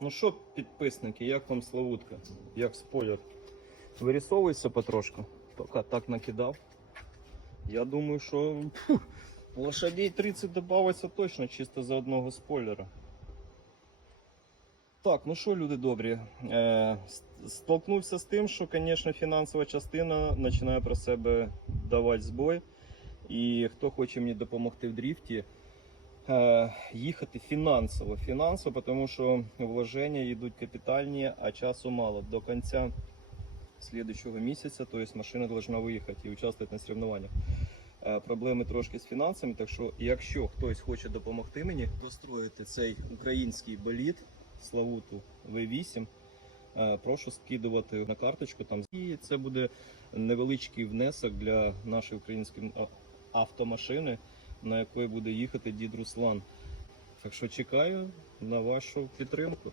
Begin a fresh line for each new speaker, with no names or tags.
Ну що, підписники, як вам Славутка? Як спойлер? Вирісовується потрошку. Поки так накидав. Я думаю, що фу, лошадей 30 додавиться точно чисто за одного спойлера. Так, ну що, люди добрі, е, столкнувся з тим, що, звісно, фінансова частина починає про себе давати збой. І хто хоче мені допомогти в дріфті, їхати фінансово. Фінансово, тому що вложення йдуть капітальні, а часу мало. До кінця слідчого місяця, тобто машина повинна виїхати і участвувати на соревнованнях. Е, Проблеми трошки з фінансами, так що якщо хтось хоче допомогти мені построїти цей український болід Славуту V8, е, прошу скидувати на карточку там. І це буде невеличкий внесок для нашої української автомашини, на якої буде їхати дід Руслан. Так що чекаю на вашу підтримку.